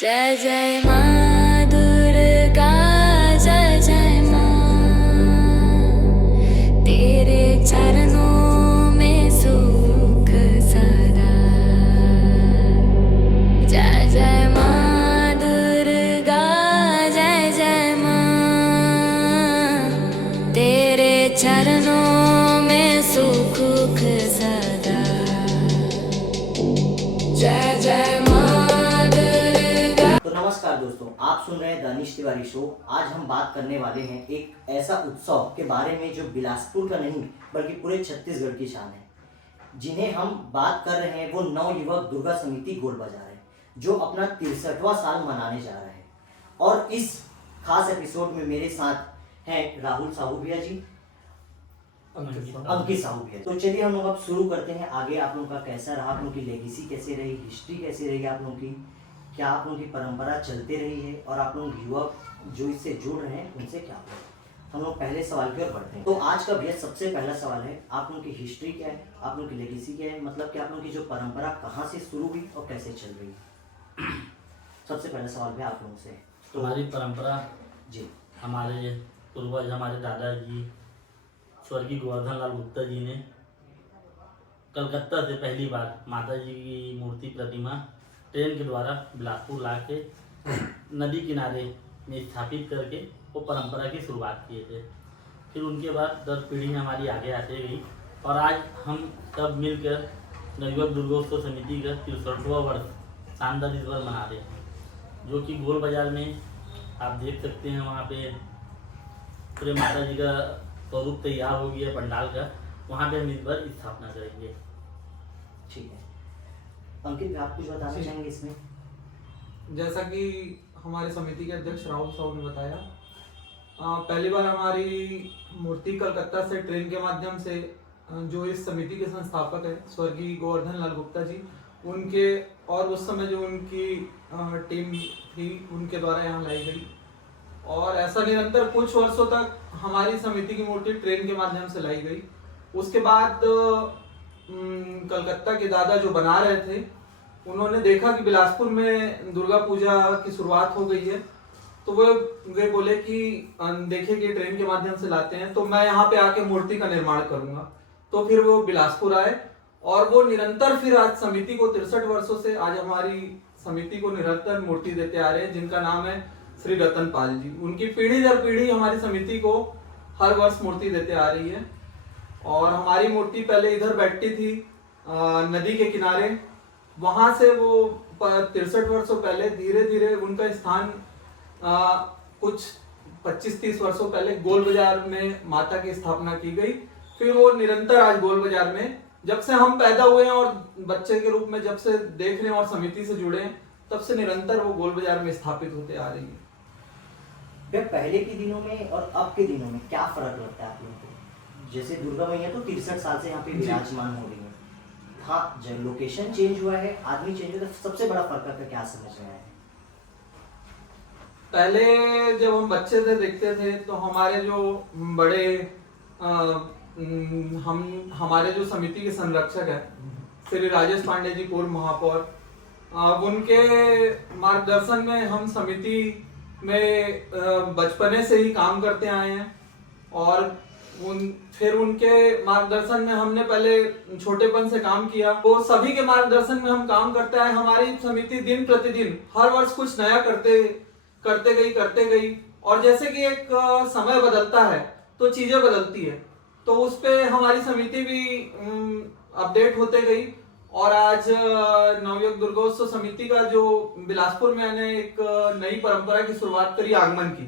जय जय माँ दुर्गा, जय जय माँ। तेरे चरणों में सुख सदा। जय जय माँ दुर्गा, जय जय माँ। तेरे चरणों में सुख सदा। जय जय तो नमस्कार दोस्तों, आप सुन रहे हैं दानिश तिवारी शो। आज हम बात करने वाले हैं एक ऐसा उत्सव के बारे में जो बिलासपुर का नहीं बल्कि पूरे छत्तीसगढ़ की शान है। जिन्हें हम बात कर रहे हैं वो नवयुवक दुर्गा समिति गोल बाजार है, जो अपना 63वां साल मनाने जा रहा है। और इस खास एपिसोड में मेरे साथ हैं राहुल साहू भैया जी, अंकित साहू भैया। तो चलिए हम लोग अब शुरू करते हैं। आगे आप लोगों का कैसा रहा, आप लोगों की लेगेसी कैसे रही, हिस्ट्री कैसी रही आप लोगों की, क्या आप लोगों की परंपरा चलते रही है, और आप लोग युवक जो इससे जुड़ रहे हैं उनसे क्या हो। हम लोग पहले सवाल की ओर बढ़ते हैं। तो आज का भैया सबसे पहला सवाल है, आप लोगों की हिस्ट्री क्या है, आप लोगों की लेगेसी क्या है, मतलब कि आप लोगों की जो परंपरा कहाँ से शुरू हुई और कैसे चल रही है। सबसे पहला सवाल भैया आप लोगों से। तो हमारी परंपरा जी, हमारे पूर्वज हमारे दादाजी स्वर्गीय गोवर्धन लाल गुप्ता जी ने कलकत्ता से पहली बार माता जी की मूर्ति प्रतिमा ट्रेन के द्वारा बिलासपुर ला के नदी किनारे में स्थापित करके वो परंपरा की शुरुआत किए थे। फिर उनके बाद 10 पीढ़ी हमारी आगे आते गई और आज हम सब मिलकर नवयुवक दुर्गोत्सव समिति का 63वां वर्ष शानदार इस बार मना रहे हैं, जो कि गोल बाजार में आप देख सकते हैं। वहाँ पे पूरे माता जी का स्वरूप तैयार हो गया पंडाल का, वहाँ पे हम इस बार स्थापना करेंगे। ठीक है अंकित, आप कुछ बताना चाहेंगे इसमें। जैसा कि हमारे समिति के अध्यक्ष राहुल साहू ने बताया, पहली बार हमारी मूर्ति कलकत्ता से ट्रेन के माध्यम से जो इस समिति के संस्थापक है स्वर्गीय गोवर्धन लाल गुप्ता जी, उनके और उस समय जो उनकी टीम थी उनके द्वारा यहाँ लाई गई। और ऐसा निरंतर कुछ वर्षों तक हमारी समिति की मूर्ति ट्रेन के माध्यम से लाई गई। उसके बाद कलकत्ता के दादा जो बना रहे थे, उन्होंने देखा कि बिलासपुर में दुर्गा पूजा की शुरुआत हो गई है, तो वे बोले कि देखिए कि ट्रेन के माध्यम से लाते हैं, तो मैं यहाँ पे आके मूर्ति का निर्माण करूंगा। तो फिर वो बिलासपुर आए और वो निरंतर फिर आज समिति को 63 वर्षों से आज हमारी समिति को निरंतर मूर्ति देते आ रहे हैं, जिनका नाम है श्री रतन पाल जी। उनकी पीढ़ी दर पीढ़ी हमारी समिति को हर वर्ष मूर्ति देते आ रही है। और हमारी मूर्ति पहले इधर बैठती थी नदी के किनारे, वहां से वो 63 वर्षों पहले धीरे धीरे उनका स्थान कुछ 25-30 वर्षों पहले गोल बाजार में माता की स्थापना की गई। फिर वो निरंतर आज गोल बाजार में, जब से हम पैदा हुए हैं और बच्चे के रूप में जब से देख रहे हैं और समिति से जुड़े हैं, तब से निरंतर वो गोल बाजार में स्थापित होते आ रही है। पहले के दिनों में और अब के दिनों में क्या फर्क लगता है आप लोगों को। जैसे दुर्गा मैया तो 63 साल से यहाँ पे विराजमान हो रही है। हाँ, जब लोकेशन चेंज हुआ है, आदमी चेंज हुआ, तो सबसे बड़ा फर्क का क्या समझ में आया है। पहले जब हम बच्चे थे देखते थे तो हमारे जो बड़े हमारे जो समिति के संरक्षक है श्री राजेश पांडे जी, पूर्व महापौर, उनके मार्गदर्शन में हम समिति में बचपने से ही काम करते आए हैं। और फिर उनके मार्गदर्शन में हमने पहले छोटेपन से काम किया, वो सभी के मार्गदर्शन में हम काम करते आए। हमारी समिति दिन प्रतिदिन हर वर्ष कुछ नया करते गई। और जैसे कि एक समय बदलता है तो चीजें बदलती है, तो उस पे हमारी समिति भी अपडेट होते गई। और आज नवयुवक दुर्गोत्सव समिति का जो बिलासपुर में मैंने एक नई परंपरा की शुरुआत करी आगमन की,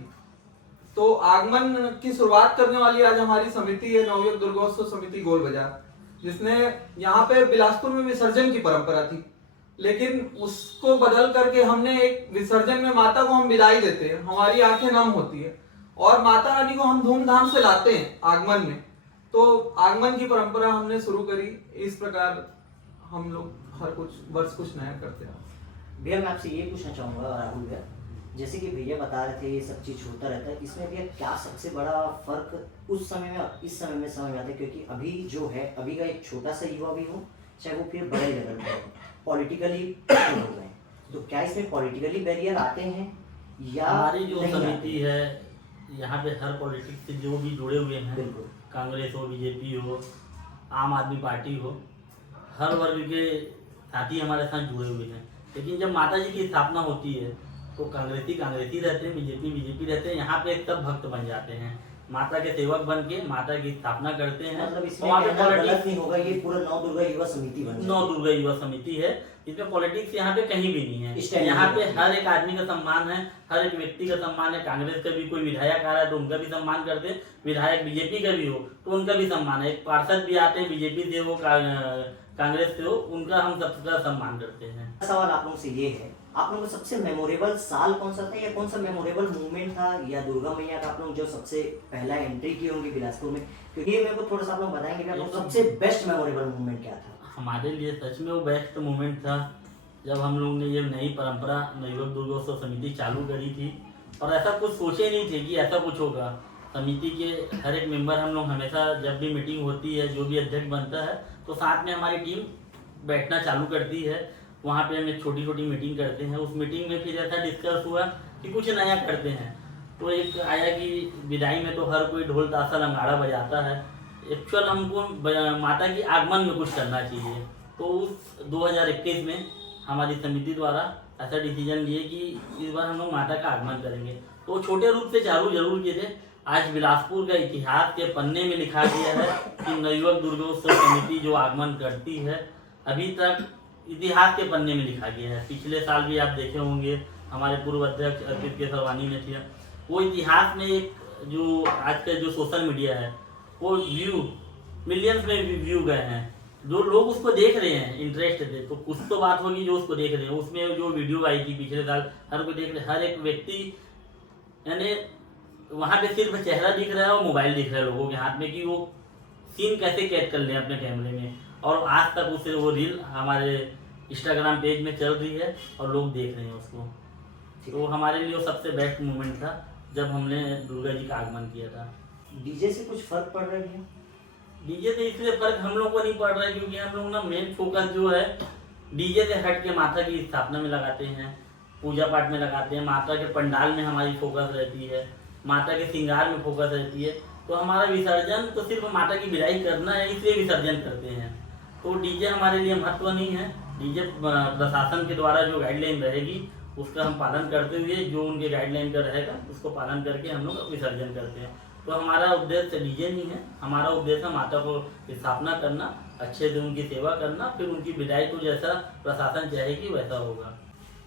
तो आगमन की शुरुआत करने वाली आज हमारी समिति है नवयुवक दुर्गोत्सव समिति गोल बाजार, जिसने यहाँ पे बिलासपुर में विसर्जन की परंपरा थी, लेकिन उसको बदल करके हमने एक विसर्जन में माता को हम विदाई देते हैं, हमारी आंखें नम होती है और माता रानी को हम धूमधाम से लाते हैं आगमन में। तो आगमन की परंपरा हमने शुरू करी। इस प्रकार हम लोग हर कुछ वर्ष कुछ नया करते हैं। भैया मैं आपसे ये पूछना चाहूँगा राहुल भैया, जैसे कि भैया बता रहे थे ये सब चीज़ होता रहता है, इसमें भैया क्या सबसे बड़ा फर्क उस समय में इस समय में समझ में आता है। क्योंकि अभी जो है, अभी का एक छोटा सा युवा भी हो, चाहे वो फिर बड़े लेवल पे हो, पॉलिटिकली हो गए, तो क्या इसमें पॉलिटिकली बैरियर आते हैं या हमारी जो नहीं समिति आते? है यहाँ पे हर पॉलिटिक्स से जो भी जुड़े हुए हैं, बिल्कुल। कांग्रेस हो, बीजेपी हो, आम आदमी पार्टी हो, हर वर्ग के साथी हमारे साथ जुड़े हुए हैं। लेकिन जब माता जी की स्थापना होती है तो कांग्रेसी रहते हैं, बीजेपी रहते हैं, यहाँ पे सब भक्त बन जाते हैं, माता के सेवक बन के माता की स्थापना करते हैं। मतलब इसमें वहाँ पे कहना गलत पॉलिटिक्स नहीं होगा, ये पूरा नौ दुर्गा युवा समिति बन नौ दुर्गा युवा समिति है, इसमें पॉलिटिक्स यहाँ पे कहीं भी नहीं इस है। टाइम यहाँ पे नहीं है। हर एक आदमी का सम्मान है, हर एक व्यक्ति का सम्मान है। कांग्रेस का भी कोई विधायक आ रहा है तो उनका भी सम्मान करते हैं, विधायक बीजेपी का भी हो तो उनका भी सम्मान है। एक पार्षद भी आते हैं बीजेपी से हो, कांग्रेस से हो, उनका हम सबका सम्मान करते हैं। सवाल आप लोगों से ये है, आप लोगों का सबसे मेमोरेबल साल कौन सा था या कौन सा मेमोरेबल मूवमेंट था या दुर्गा मैया का आप लोग जो सबसे पहला एंट्री की होंगी बिलासपुर में, क्योंकि ये मेरे को थोड़ा सा आप लोग बताएंगे कि आप लोग सबसे बेस्ट मेमोरेबल मूवमेंट क्या था? हमारे लिए सच में वो बेस्ट मोमेंट था जब हम लोग ने ये नई परंपरा नवयुवक दुर्गोत्सव समिति चालू करी थी। और ऐसा कुछ सोचे नहीं थे कि ऐसा कुछ होगा। समिति के हर एक मेंबर हम लोग हमेशा जब भी मीटिंग होती है, जो भी अध्यक्ष बनता है तो साथ में हमारी टीम बैठना चालू करती है। वहाँ पे हम एक छोटी छोटी मीटिंग करते हैं। उस मीटिंग में फिर ऐसा डिस्कस हुआ कि कुछ नया करते हैं। तो एक आया कि विदाई में तो हर कोई ढोल ताशा लंगाड़ा बजाता है, एक्चुअल हमको माता की आगमन में कुछ करना चाहिए। तो उस 2021 में हमारी समिति द्वारा ऐसा डिसीजन लिए कि इस बार हम लोग माता का आगमन करेंगे। तो छोटे रूप से चालू जरूर किए थे। आज बिलासपुर का इतिहास के पन्ने में लिखा गया है कि नवयुवक दुर्गोत्सव समिति जो आगमन करती है, अभी तक इतिहास के पन्ने में लिखा गया है। पिछले साल भी आप देखे होंगे हमारे पूर्व अध्यक्ष अर्पित केसरवानी ने किया। वो इतिहास में एक जो आज का जो सोशल मीडिया है वो व्यू मिलियंस में व्यू गए हैं। जो लोग उसको देख रहे हैं इंटरेस्ट थे, तो कुछ तो बात होगी जो उसको देख रहे हैं। उसमें जो वीडियो आई थी पिछले साल, हर कोई देख रहे, हर एक व्यक्ति यानी वहाँ पे सिर्फ चेहरा दिख रहा है और मोबाइल दिख रहा है लोगों के हाथ में कि वो सीन कैसे कैद कर लें अपने कैमरे में। और आज तक उसे वो रील हमारे इंस्टाग्राम पेज में चल रही है और लोग देख रहे हैं उसको। तो हमारे लिए वो सबसे बेस्ट मोमेंट था जब हमने दुर्गा जी का आगमन किया था। डीजे से कुछ फर्क पड़ रहा है? डीजे से इसलिए फर्क हम लोग को नहीं पड़ रहा है क्योंकि हम लोग ना मेन फोकस जो है डीजे से हट के माता की स्थापना में लगाते हैं, पूजा पाठ में लगाते हैं। माता के पंडाल में हमारी फोकस रहती है, माता के श्रृंगार में फोकस रहती है। तो हमारा विसर्जन तो सिर्फ माता की विदाई करना है, इसलिए विसर्जन करते हैं। तो डीजे हमारे लिए महत्व नहीं है। डीजे प्रशासन के द्वारा जो गाइडलाइन रहेगी उसका हम पालन करते हुए, जो उनके गाइडलाइन का रहेगा उसको पालन करके हम लोग विसर्जन करते हैं। तो हमारा उद्देश्य डीजे नहीं है, हमारा उद्देश्य माता को स्थापना करना, अच्छे से उनकी सेवा करना, फिर उनकी विदाई को जैसा प्रशासन चाहेगी वैसा होगा।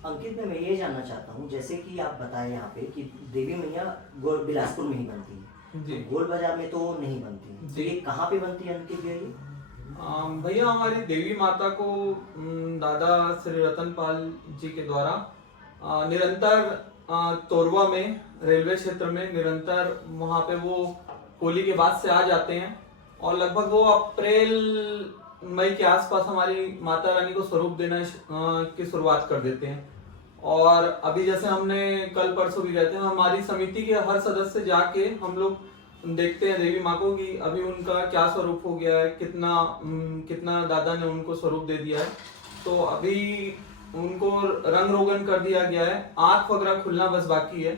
अंकित मैं ये जानना चाहता हूँ, जैसे कि आप बताए यहाँ पे कि देवी मैया बिलासपुर में ही बनती है, जी। गोल बाजार में तो नहीं बनती है, तो जी। ये कहाँ पे बनती है अंकित भैया? भैया हमारी देवी माता को दादा श्री रतनपाल जी के द्वारा निरंतर तोरवा में रेलवे क्षेत्र में निरंतर वहाँ पे वो होली के बाद से आ जाते हैं और लगभग वो अप्रैल मई के आसपास हमारी माता रानी को स्वरूप देना की शुरुआत कर देते हैं। और अभी जैसे हमने कल परसों भी गए थे, हमारी समिति के हर सदस्य जाके हम लोग देखते हैं देवी माँ को कि अभी उनका क्या स्वरूप हो गया है, कितना दादा ने उनको स्वरूप दे दिया है। तो अभी उनको रंग रोगन कर दिया गया है, आंख वगैरह खुलना बस बाकी है,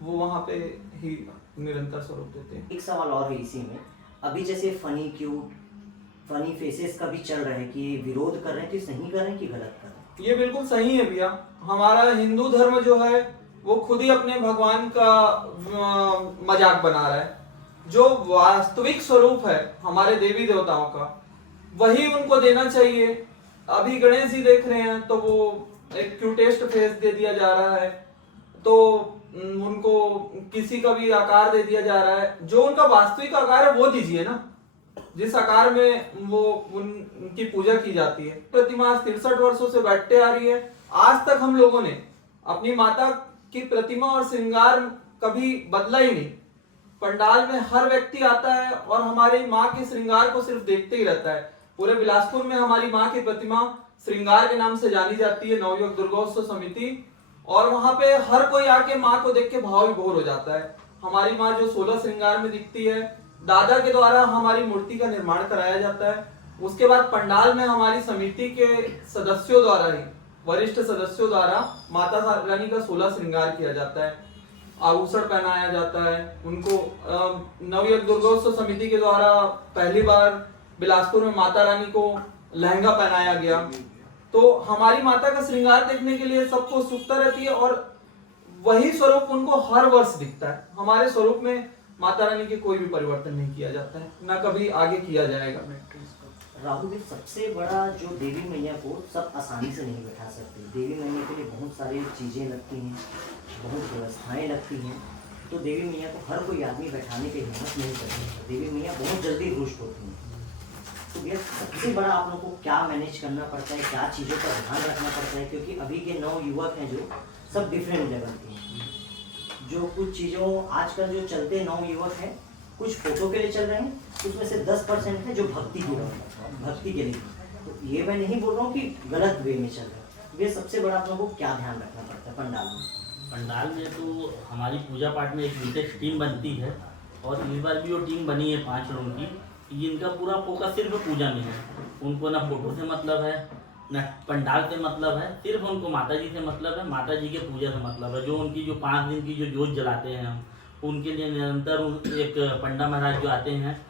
वो वहाँ पे ही निरंतर स्वरूप देते हैं। एक सवाल और है इसी में, अभी जैसे फनी क्यूट फनी फेसेस का भी चल रहा है कि विरोध कर रहे हैं, कि सही कर रहे हैं कि गलत कर रहे हैं? ये बिल्कुल सही है भैया। हमारा हिंदू धर्म जो है वो खुद ही अपने भगवान का मजाक बना रहा है। जो वास्तविक स्वरूप है हमारे देवी देवताओं का वही उनको देना चाहिए। अभी गणेश जी देख रहे हैं तो वो एक क्यूटेस्ट फेस दे दिया जा रहा है, तो उनको किसी का भी आकार दे दिया जा रहा है। जो उनका वास्तविक आकार है वो दीजिए ना, जिस आकार में वो उनकी पूजा की जाती है। प्रतिमा 63 वर्षों से बैठते आ रही है। आज तक हम लोगों ने अपनी माता की प्रतिमा और श्रृंगार कभी बदला ही नहीं। पंडाल में हर व्यक्ति आता है और हमारी माँ के श्रृंगार को सिर्फ देखते ही रहता है। पूरे बिलासपुर में हमारी माँ की प्रतिमा श्रृंगार के नाम से जानी जाती है, नवयुवक दुर्गोत्सव समिति। और वहां पे हर कोई आके माँ को देख के भाव विभोर हो जाता है। हमारी माँ जो 16 श्रृंगार में दिखती है, दादा के द्वारा हमारी मूर्ति का निर्माण कराया जाता है। उसके बाद पंडाल में हमारी समिति के सदस्यों द्वारा ही वरिष्ठ सदस्यों द्वारा माता रानी का 16 श्रृंगार किया जाता है, आभूषण पहनाया जाता है उनको। नवयुग दुर्गोत्सव समिति के द्वारा पहली बार बिलासपुर में माता रानी को लहंगा पहनाया गया। तो हमारी माता का श्रृंगार देखने के लिए सबको उत्सुकता रहती है और वही स्वरूप उनको हर वर्ष दिखता है। हमारे स्वरूप में माता रानी के कोई भी परिवर्तन नहीं किया जाता है, ना कभी आगे किया जाएगा। राहुल जी, सबसे बड़ा जो देवी मैया को सब आसानी से नहीं बैठा सकते। देवी मैया के लिए बहुत सारी चीज़ें लगती हैं, बहुत व्यवस्थाएं लगती हैं, तो देवी मैया को हर कोई आदमी बैठाने की हिम्मत नहीं कर सकता। देवी मैया बहुत जल्दी रुष्ट होती हैं। तो भैया सबसे बड़ा आप लोगों को क्या मैनेज करना पड़ता है, क्या चीज़ों का ध्यान रखना पड़ता है? क्योंकि अभी के नव युवक हैं जो सब डिफरेंट लेवल के हैं। जो कुछ चीज़ों आजकल जो चलते नव युवक हैं, कुछ फोटो के लिए चल रहे हैं, उसमें से 10% है जो भक्ति की भक्ति के लिए। तो ये मैं नहीं बोल रहा हूँ कि गलत वे में चल रहा है। ये सबसे बड़ा आप लोगों को क्या ध्यान रखना पड़ता है पंडाल में? पंडाल में तो हमारी पूजा पाठ में एक विशेष टीम बनती है और इस बार भी वो टीम बनी है 5 लोगों की। जिनका पूरा फोकस सिर्फ पूजा में है। उनको ना फोटो से मतलब है, ना पंडाल से मतलब है, सिर्फ उनको माता जी से मतलब है, माता जी के पूजा से मतलब है। जो उनकी जो 5 दिन की जो जोत जलाते हैं हम, उनके लिए निरंतर एक पंडा महाराज जो आते हैं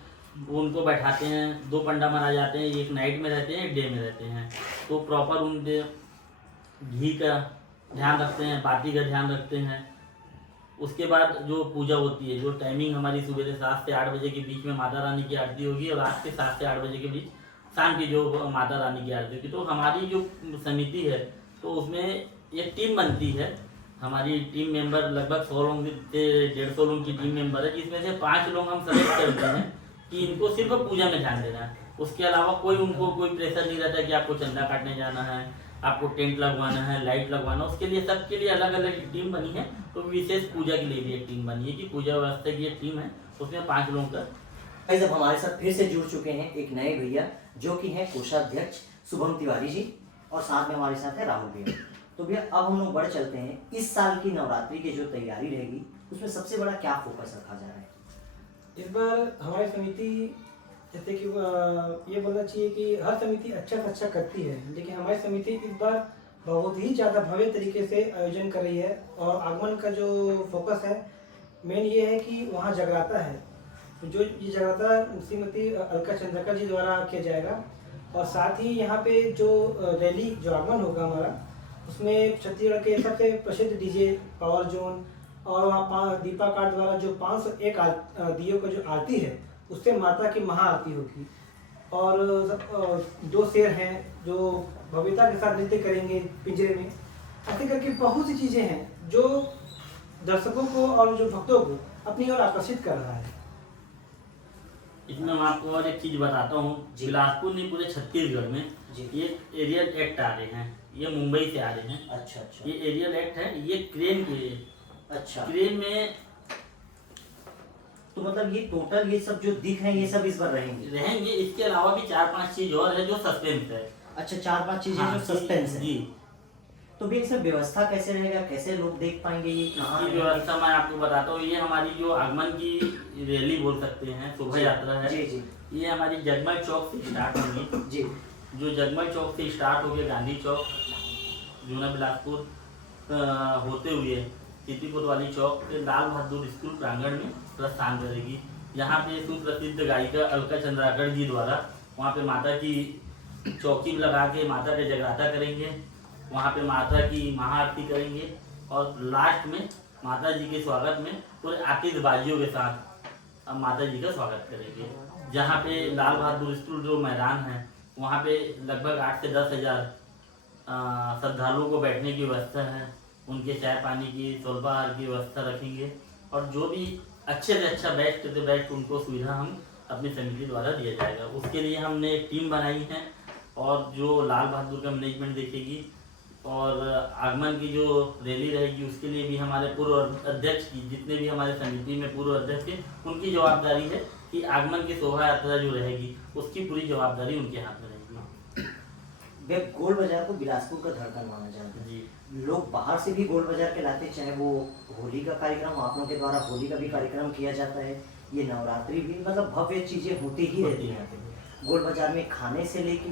उनको बैठाते हैं। 2 पंडा महाराज आते हैं, एक नाइट में रहते हैं, एक डे में रहते हैं। तो प्रॉपर उनके घी का ध्यान रखते हैं, बाती का ध्यान रखते हैं। उसके बाद जो पूजा होती है, जो टाइमिंग हमारी सुबह से 7 से 8 बजे के बीच में माता रानी की आरती होगी और रात के 7 से 8 बजे के बीच शाम की जो माता रानी की आरती होगी। तो हमारी जो समिति है तो उसमें एक टीम बनती है। हमारी टीम मेंबर लगभग 100 लोग से 150 लोग की टीम मेंबर है, जिसमें से 5 लोग हम सेलेक्ट करते हैं कि इनको सिर्फ पूजा में ध्यान देना है। उसके अलावा उनको कोई प्रेशर नहीं रहता कि आपको चंदा काटने जाना है, आपको टेंट लगवाना है, लाइट लगवाना। उसके लिए सबके लिए अलग अलग टीम बनी है। तो विशेष पूजा के लिए भी एक टीम बनी है कि पूजा व्यवस्था की एक टीम है, उसमें 5 लोगों का। भाई जब हमारे साथ फिर से जुड़ चुके हैं एक नए भैया जो कि हैं कोषाध्यक्ष शुभम तिवारी जी, और साथ में हमारे साथ है राहुल भैया। तो भैया अब हम लोग बढ़ चलते हैं, इस साल की नवरात्रि की जो तैयारी रहेगी उसमें सबसे बड़ा क्या फोकस रखा जा रहा है? इस बार हमारी समिति, जैसे कि ये बोलना चाहिए कि हर समिति अच्छा से अच्छा करती है, लेकिन हमारी समिति इस बार बहुत ही ज़्यादा भव्य तरीके से आयोजन कर रही है। और आगमन का जो फोकस है मेन ये है कि वहाँ जगराता है। जो ये जगराता श्रीमती अलका चंद्रकर जी द्वारा किया जाएगा। और साथ ही यहाँ पे जो रैली जो आगमन होगा हमारा, उसमें छत्तीसगढ़ के सबसे प्रसिद्ध डीजे पावर जोन और वहाँ दीपा कार्ड द्वारा जो 501 दियों का जो आरती है उससे माता की महाआरती होगी। और 2 शेर हैं जो भव्यता के साथ नृत्य करेंगे पिंजरे में। ऐसे करके बहुत सी चीज़ें हैं जो दर्शकों को और जो भक्तों को अपनी ओर आकर्षित कर रहा है। इसमें मैं आपको और एक चीज बताता हूँ। बिलासपुर नहीं, पूरे छत्तीसगढ़ में एक एरियल एक्ट आ रहे हैं। ये मुंबई से आ रहे हैं। अच्छा अच्छा। ये एरियल एक्ट है, ये क्रेन के लिए। अच्छा। क्रेन में तो मतलब ये टोटल ये सब जो दिख रहे हैं ये सब इस बार रहेंगे। इसके अलावा भी 4-5 चीज और है जो सस्पेंस है। अच्छा, 4-5 चीजें हाँ, जो सस्पेंस है जी। तो भी इसमें व्यवस्था कैसे रहेगा, कैसे लोग देख पाएंगे, ये कहाँ इसकी व्यवस्था मैं आपको बताता हूँ। ये हमारी जो आगमन की रैली बोल सकते हैं, शोभा यात्रा है। जी जी ये हमारी जगमल चौक से स्टार्ट होगी। जी। जो जगमल चौक से स्टार्ट होगी गांधी चौक, जूना बिलासपुर होते हुए सिटी कोतवाली चौक से लाल बहादुर स्कूल प्रांगण में प्रस्थान करेगी। यहाँ पे सुप्रसिद्ध गायिका अलका चंद्राकर जी द्वारा वहाँ पे माता की चौकी लगा के माता के जगराता करेंगे। वहाँ पे माता की महाआरती करेंगे और लास्ट में माता जी के स्वागत में पूरे आतिशबाजियों के साथ माता जी का स्वागत करेंगे। जहाँ पे लाल बहादुर स्कूल जो मैदान है वहाँ पे लगभग 8 से 10 हज़ार श्रद्धालुओं को बैठने की व्यवस्था है। उनके चाय पानी की स्वल्पाहार की व्यवस्था रखेंगे और जो भी अच्छे से अच्छा बेस्ट से बेस्ट उनको सुविधा हम अपनी समिति द्वारा दिया जाएगा। उसके लिए हमने एक टीम बनाई है और जो लाल बहादुर का मैनेजमेंट देखेगी। और आगमन की जो रैली रहेगी उसके लिए भी हमारे पूर्व अध्यक्ष की, जितने भी हमारे समिति में पूर्व अध्यक्ष हैं, उनकी जवाबदारी है कि आगमन की शोभा यात्रा जो रहेगी उसकी पूरी जवाबदारी उनके हाथ में रहेगी। वे गोल बाजार को बिलासपुर का धड़कन माना जाता है जी। लोग बाहर से भी गोल बाजार के लाते, चाहे वो होली का कार्यक्रम, आप लोगों के द्वारा होली का भी कार्यक्रम किया जाता है, ये नवरात्रि भी, मतलब भव्य चीजें होती ही रहती हैं। गोल बाजार में खाने से लेके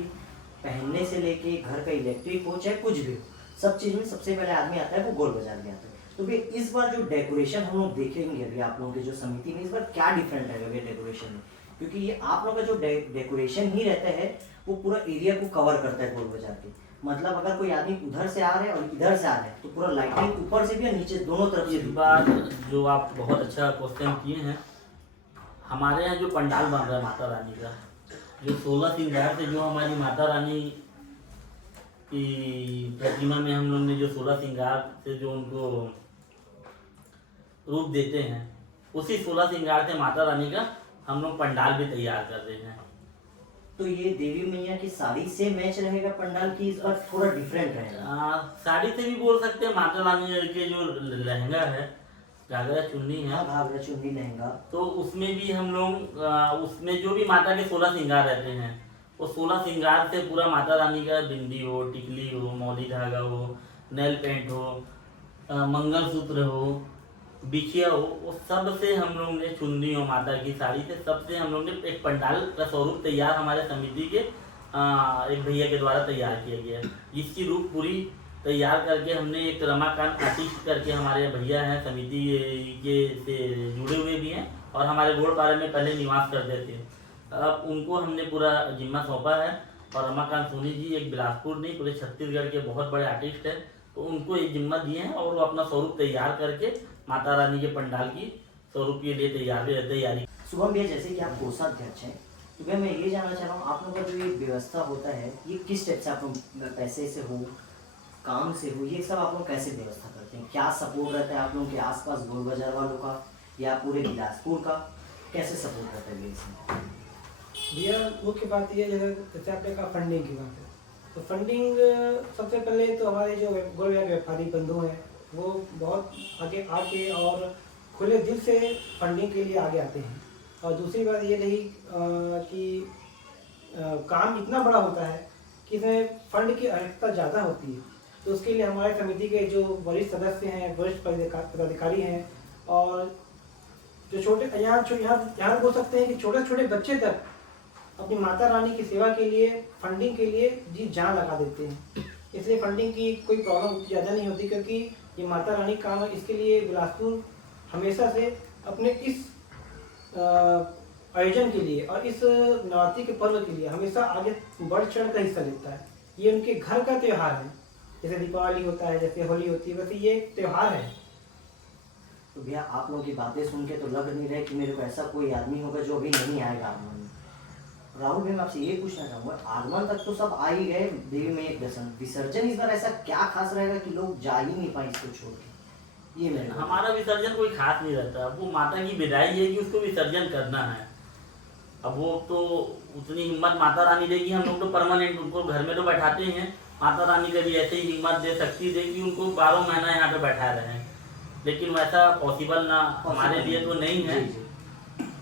पहनने से लेके घर का इलेक्ट्रिक हो चाहे कुछ भी हो, सब चीज़ में सबसे पहले आदमी आता है वो गोल बाजार में आता है। तो भैया इस बार जो डेकोरेशन हम लोग देखेंगे अभी आप लोगों की जो समिति में, इस बार क्या डिफरेंट रहेगा भैया डेकोरेशन में? क्योंकि ये आप लोगों का जो डेकोरेशन ही रहता है वो पूरा एरिया को कवर करता है गोल बाजार के। मतलब अगर कोई आदमी उधर से आ रहे हैं और इधर से आ रहे हैं तो पूरा लाइटिंग ऊपर से भी और नीचे दोनों तरफ से इस भी। बार जो आप बहुत अच्छा क्वेश्चन किए हैं, हमारे यहाँ जो पंडाल बन रहा है माता रानी का, जो 16 श्रृंगार से जो हमारी माता रानी की प्रतिमा में हम लोग ने जो 16 श्रृंगार से जो उनको रूप देते हैं, उसी 16 श्रृंगार से माता रानी का हम लोग पंडाल भी तैयार कर रहे हैं। तो ये देवी मैया की साड़ी से मैच रहेगा पंडाल की इस बार थोड़ा डिफरेंट रहेगा? साड़ी से भी बोल सकते हैं। माता रानी के जो लहंगा है, घाघरा चुन्नी है, हाँ घाघरा चुन्नी लहंगा, तो उसमें भी हम लोग उसमें जो भी माता के 16 श्रृंगार रहते हैं, वो 16 श्रृंगार से पूरा माता रानी का बिंदी हो, टिकली हो, मौली धागा हो, नेल पेंट हो, मंगलसूत्र हो, बिछिया हो, वो सब से हम लोग ने चुन्नी हो, माता की साड़ी से सबसे हम लोग ने एक पंडाल का स्वरूप तैयार हमारे समिति के एक भैया के द्वारा तैयार किया गया है, जिसकी रूप पूरी तैयार करके हमने एक रमाकांत आर्टिस्ट करके हमारे भैया हैं समिति के से जुड़े हुए भी हैं और हमारे गोड़पारे में पहले निवास करते थे। अब उनको हमने पूरा जिम्मा सौंपा है और रमाकांत सोनी जी एक बिलासपुर नहीं पूरे छत्तीसगढ़ के बहुत बड़े आर्टिस्ट हैं, तो उनको एक जिम्मा दिए हैं और वो अपना स्वरूप तैयार करके माता रानी के पंडाल की स्वरूप के लिए तैयारी। शुभम भैया जैसे कि आप कोषाध्यक्ष हैं, तो भैया मैं ये जानना चाह रहा हूँ आप लोगों का जो ये व्यवस्था होता है ये किस टाइप से आप लोग, पैसे से हो, काम से हो, ये सब आप लोग कैसे व्यवस्था करते हैं? क्या सपोर्ट रहता है आप लोगों के आसपास गोल बाजार वालों का या पूरे बिलासपुर का, कैसे सपोर्ट रहता है इसमें? भैया मुख्य बात ये है, जैसे आपने कहा फंडिंग की बात है, तो फंडिंग सबसे पहले तो हमारे जो गोल बाजार व्यापारी बंधु हैं वो बहुत आगे आके और खुले दिल से फंडिंग के लिए आगे आते हैं। और दूसरी बात ये रही कि काम इतना बड़ा होता है कि इसमें फंड की आवश्यकता ज़्यादा होती है, तो उसके लिए हमारे समिति के जो वरिष्ठ सदस्य हैं, वरिष्ठ पदाधिकारी हैं और जो छोटे यहाँ बोल सकते हैं कि छोटे छोटे बच्चे तक अपनी माता रानी की सेवा के लिए फंडिंग के लिए जी जान लगा देते हैं। इसलिए फंडिंग की कोई प्रॉब्लम ज़्यादा नहीं होती, क्योंकि ये माता रानी काम है। इसके लिए बिलासपुर हमेशा से अपने इस आयोजन के लिए और इस नवरात्रि के पर्व के लिए हमेशा आगे बढ़ चढ़ कर हिस्सा लेता है। ये उनके घर का त्यौहार है, जैसे दीपावली होता है, जैसे होली होती है, वैसे ये एक त्यौहार है। तो भैया आप लोगों की बातें सुन के तो लग नहीं रहा कि मेरे को ऐसा कोई आदमी होगा जो अभी नहीं आएगा आगमन में। राहुल भाई मैं आपसे ये पूछना चाहूँगा, आगमन तक तो सब आ ही गए देवी में एक दर्शन, विसर्जन इस बार ऐसा क्या खास रहेगा कि लोग जा ही नहीं पाए इसको छोड़ के? ये मेरा हमारा विसर्जन कोई खास नहीं रहता, वो माता की विदाई है कि उसको विसर्जन करना है। अब वो तो उतनी हिम्मत माता रानी देगी, हम लोग तो परमानेंट उनको घर में तो बैठाते हैं, माता रानी कभी ऐसे ही हिम्मत दे सकती है कि उनको 12 महीना यहाँ पे बैठा रहे हैं, लेकिन वैसा पॉसिबल ना हमारे लिए तो नहीं है।